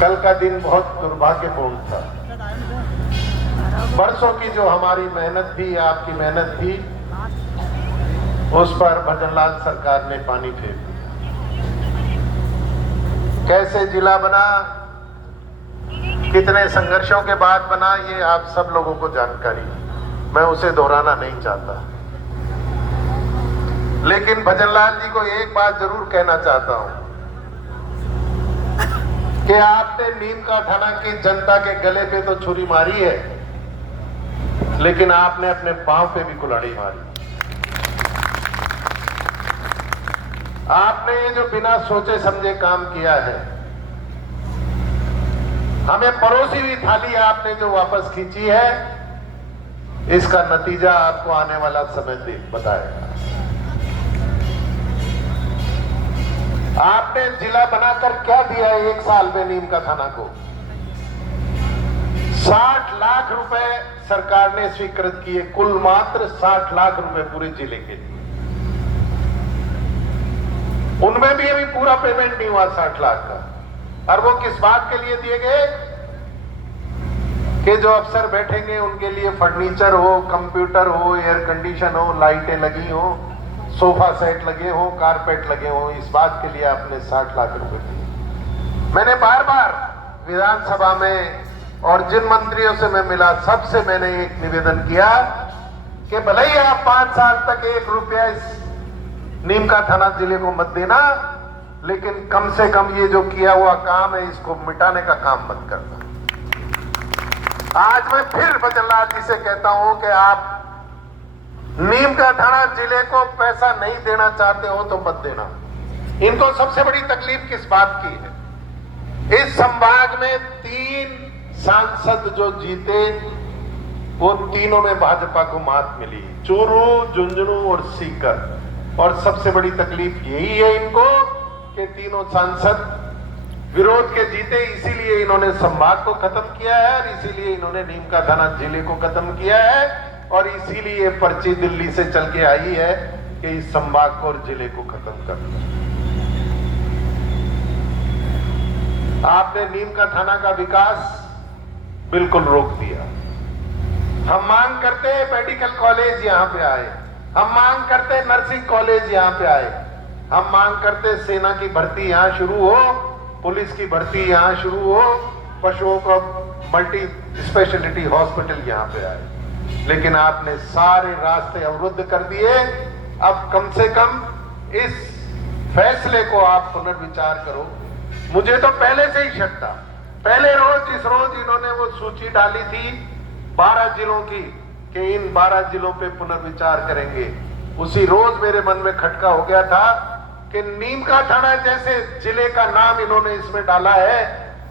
कल का दिन बहुत दुर्भाग्यपूर्ण था। बरसों की जो हमारी मेहनत थी, आपकी मेहनत थी, उस पर भजनलाल सरकार ने पानी फेर दिया। कैसे जिला बना, कितने संघर्षों के बाद बना, ये आप सब लोगों को जानकारी है, मैं उसे दोहराना नहीं चाहता। लेकिन भजनलाल जी को एक बात जरूर कहना चाहता हूं कि आपने नीम का थाना की जनता के गले पे तो छुरी मारी है, लेकिन आपने अपने पांव पे भी कुल्हाड़ी मारी। आपने ये जो बिना सोचे समझे काम किया है, हमें परोसी हुई थाली आपने जो वापस खींची है, इसका नतीजा आपको आने वाला समय बताएगा। आपने जिला बनाकर क्या दिया है 1 साल में नीम का थाना को? 60 लाख रुपए सरकार ने स्वीकृत किए, कुल मात्र 60 लाख रुपए पूरे जिले के लिए। उनमें भी अभी पूरा पेमेंट नहीं हुआ 60 लाख का। और वो किस बात के लिए दिए गए? कि जो अफसर बैठेंगे उनके लिए फर्नीचर हो, कंप्यूटर हो, एयर कंडीशन हो, लाइटें लगी हो, सोफा सेट लगे हो, कारपेट लगे हो, इस बात के लिए आपने 60 लाख रुपए दिए। मैंने बार बार विधानसभा में और जिन मंत्रियों से मैं मिला, सबसे मैंने एक निवेदन किया कि भले ही आप 5 साल तक 1 रुपया इस नीम का थाना जिले को मत देना, लेकिन कम से कम ये जो किया हुआ काम है, इसको मिटाने का काम मत करना। आज मैं फिर भजनलाल जी से कहता हूं कि आप नीम का थाना जिले को पैसा नहीं देना चाहते हो तो मत देना। इनको सबसे बड़ी तकलीफ किस बात की है? इस संभाग में 3 सांसद जो जीते, वो तीनों में भाजपा को मात मिली, चूरू, झुंझुनू और सीकर। और सबसे बड़ी तकलीफ यही है इनको कि तीनों सांसद विरोध के जीते, इसीलिए इन्होंने संभाग को खत्म किया है, और इसीलिए इन्होंने नीम का थाना जिले को खत्म किया है, और इसीलिए पर्ची दिल्ली से चल के आई है कि इस संभाग को और जिले को खत्म करना। आपने नीम का थाना का विकास बिल्कुल रोक दिया। हम मांग करते हैं मेडिकल कॉलेज यहां पे आए, हम मांग करते हैं नर्सिंग कॉलेज यहां पे आए, हम मांग करते हैं सेना की भर्ती यहां शुरू हो, पुलिस की भर्ती यहां शुरू हो, पशुओं का मल्टी स्पेशलिटी हॉस्पिटल यहां पे आए। लेकिन आपने सारे रास्ते अवरुद्ध कर दिए। अब कम से कम इस फैसले को आप पुनर्विचार करो। मुझे तो पहले से ही शक था, पहले रोज जिस रोज इन्होंने वो सूची डाली थी 12 जिलों की कि इन 12 जिलों पे पुनर्विचार करेंगे, उसी रोज मेरे मन में खटका हो गया था कि नीम का थाना जैसे जिले का नाम इन्होंने इसमें डाला है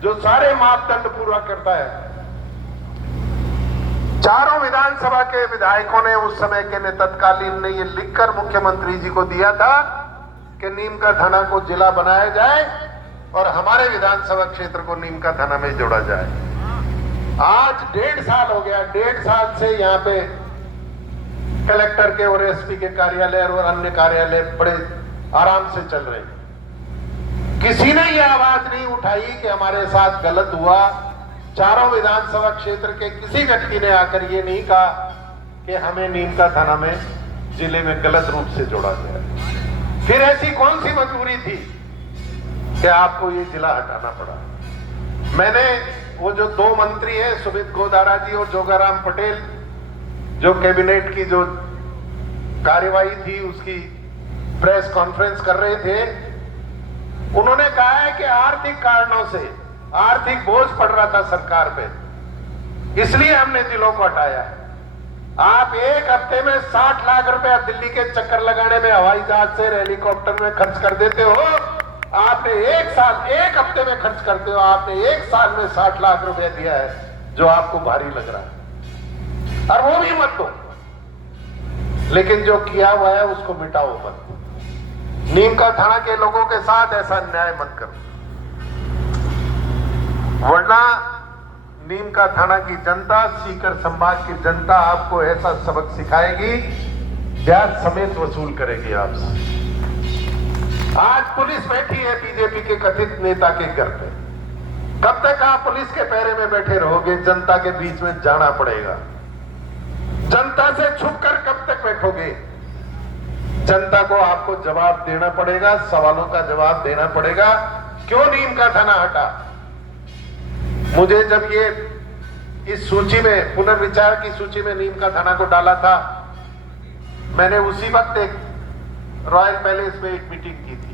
जो सारे मापदंड पूरा करता है। चारों विधानसभा के विधायकों ने उस समय के तत्कालीन ने ये लिखकर मुख्यमंत्री जी को दिया था कि नीम का थाना को जिला बनाया जाए और हमारे विधानसभा क्षेत्र को नीम का थाना में जोड़ा जाए। आज 1.5 साल हो गया, 1.5 साल से यहाँ पे कलेक्टर के और एसपी के कार्यालय और अन्य कार्यालय बड़े आराम से चल रहे। किसी ने ये आवाज नहीं उठाई कि हमारे साथ गलत हुआ। चारों विधानसभा क्षेत्र के किसी व्यक्ति ने आकर ये नहीं कहा कि हमें नीम का थाना में जिले में गलत रूप से जोड़ा गया। फिर ऐसी कौन सी मजबूरी थी कि आपको ये जिला हटाना पड़ा? मैंने वो जो 2 मंत्री हैं, सुमित गोदारा जी और जोगाराम पटेल, जो कैबिनेट की जो कार्यवाही थी उसकी प्रेस कॉन्फ्रेंस कर रहे थे, उन्होंने कहा है कि आर्थिक कारणों से आर्थिक बोझ पड़ रहा था सरकार पे, इसलिए हमने जिलों को हटाया। आप 1 हफ्ते में 60 लाख रुपया दिल्ली के चक्कर लगाने में, हवाई जहाज से, हेलीकॉप्टर में खर्च कर देते हो। आपने 1 हफ्ते में खर्च करते हो, आपने 1 साल में 60 लाख रुपया दिया है, जो आपको भारी लग रहा है। और वो भी मत दो, लेकिन जो किया हुआ है उसको मिटाओ मत। नीम का थाना के लोगों के साथ ऐसा अन्याय मत करो, वरना नीम का थाना की जनता, सीकर संभाग की जनता आपको ऐसा सबक सिखाएगी, ब्याज समेत वसूल करेगी आपसे। आज पुलिस बैठी है बीजेपी के कथित नेता के घर पे, कब तक आप पुलिस के पैरे में बैठे रहोगे? जनता के बीच में जाना पड़ेगा। जनता से छुपकर कब तक बैठोगे? जनता को आपको जवाब देना पड़ेगा, सवालों का जवाब देना पड़ेगा। क्यों नीम का थाना हटा? मुझे जब ये इस सूची में, पुनर्विचार की सूची में नीम का थाना को डाला था, मैंने उसी वक्त एक रॉयल पैलेस में एक मीटिंग की थी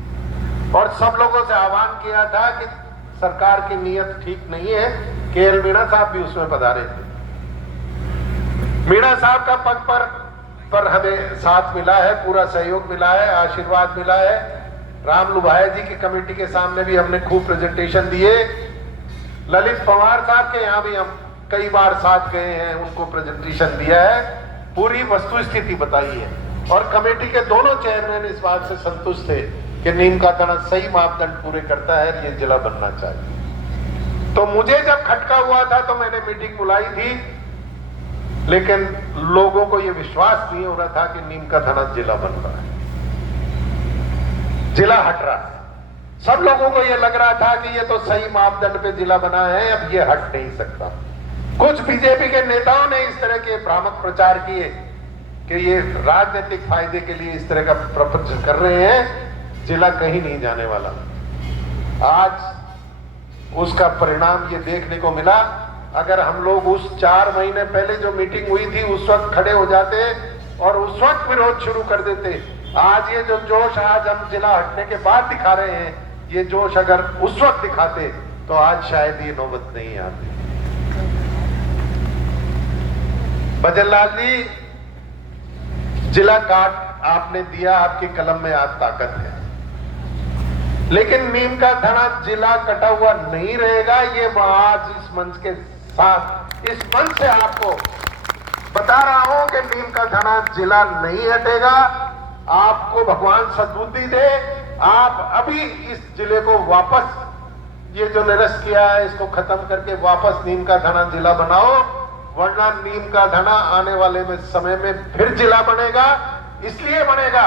और सब लोगों से आह्वान किया था कि सरकार की नीयत ठीक नहीं है। केएल मीणा साहब भी उसमें पधारे थे। मीणा साहब का पद पर हमें साथ मिला है, पूरा सहयोग मिला है, आशीर्वाद मिला है। रामलू भाई जी की कमेटी के सामने भी हमने खूब प्रेजेंटेशन दिए। ललित पवार साहब के यहाँ भी हम कई बार साथ गए हैं, उनको प्रेजेंटेशन दिया है, पूरी वस्तु स्थिति बताई है और कमेटी के दोनों चेयरमैन इस बात से संतुष्ट थे कि नीम का थाना सही मापदंड पूरे करता है, ये जिला बनना चाहिए। तो मुझे जब खटका हुआ था तो मैंने मीटिंग बुलाई थी, लेकिन लोगों को यह विश्वास नहीं हो रहा था कि नीम का थाना जिला बन रहा है, जिला हट रहा है। सब लोगों को यह लग रहा था कि ये तो सही मापदंड पे जिला बना है, अब ये हट नहीं सकता। कुछ बीजेपी के नेताओं ने इस तरह के भ्रामक प्रचार किए कि ये राजनीतिक फायदे के लिए इस तरह का प्रपंच कर रहे हैं, जिला कहीं नहीं जाने वाला। आज उसका परिणाम ये देखने को मिला। अगर हम लोग उस 4 महीने पहले जो मीटिंग हुई थी उस वक्त खड़े हो जाते और उस वक्त विरोध शुरू कर देते, आज ये जो जोश आज हम जिला हटने के बाद दिखा रहे हैं, ये जोश अगर उस वक्त दिखाते तो आज शायद ये नौबत नहीं आती। भजनलाल जी, जिला काट आपने दिया, आपकी कलम में आज ताकत है, लेकिन नीम का थाना जिला कटा हुआ नहीं रहेगा। ये मैं आज इस मंच के साथ, इस मंच से आपको बता रहा हूं कि नीम का थाना जिला नहीं हटेगा। आपको भगवान सद्बुद्धि दे, आप अभी इस जिले को वापस, ये जो निरस्त किया है इसको खत्म करके वापस नीम का थाना जिला बनाओ, वरना नीम का थाना आने वाले में समय में फिर जिला बनेगा। इसलिए बनेगा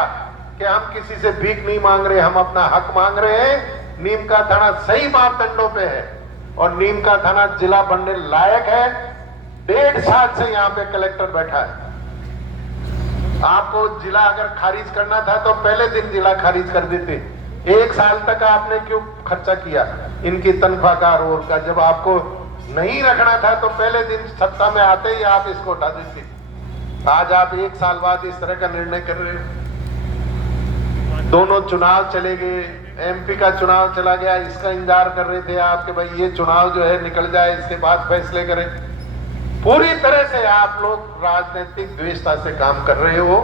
कि हम किसी से भीख नहीं मांग रहे, हम अपना हक मांग रहे हैं। नीम का थाना सही मापदंडों पे है और नीम का थाना जिला बनने लायक है। 1.5 साल से यहाँ पे कलेक्टर बैठा है। आपको जिला अगर खारिज करना था तो पहले दिन जिला खारिज कर देते। 1 साल तक आपने क्यों खर्चा किया इनकी तनख्वाह का, रोल का? जब आपको नहीं रखना था तो पहले दिन सत्ता में आते ही आप इसको हटा देते। आज आप 1 साल बाद इस तरह का निर्णय कर रहे हो। दोनों चुनाव चले गए, एमपी का चुनाव चला गया, इसका इंतजार कर रहे थे आप कि भाई ये चुनाव जो है निकल जाए, इसके बाद फैसले करें। पूरी तरह से आप लोग राजनीतिक द्वेषता से काम कर रहे हो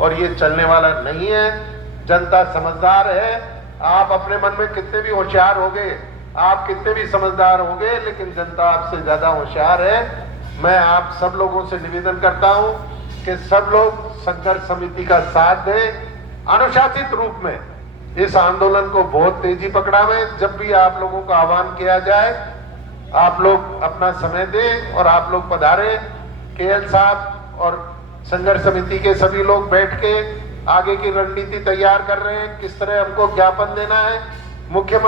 और ये चलने वाला नहीं है। जनता समझदार है। आप अपने मन में कितने भी होशियार होंगे, आप कितने भी समझदार होंगे, लेकिन जनता आपसे ज्यादा होशियार है। मैं आप सब लोगों से निवेदन करता हूं कि सब लोग संघर्ष समिति का साथ दें, अनुशासित रूप में इस आंदोलन को बहुत तेजी पकड़ावें। जब भी आप लोगों का आह्वान किया जाए आप लोग अपना समय दें और आप लोग पधारें। केएल साहब और संघर्ष समिति के सभी लोग बैठ के आगे की रणनीति तैयार कर रहे हैं, किस तरह हमको ज्ञापन देना है। मुख्यमंत्री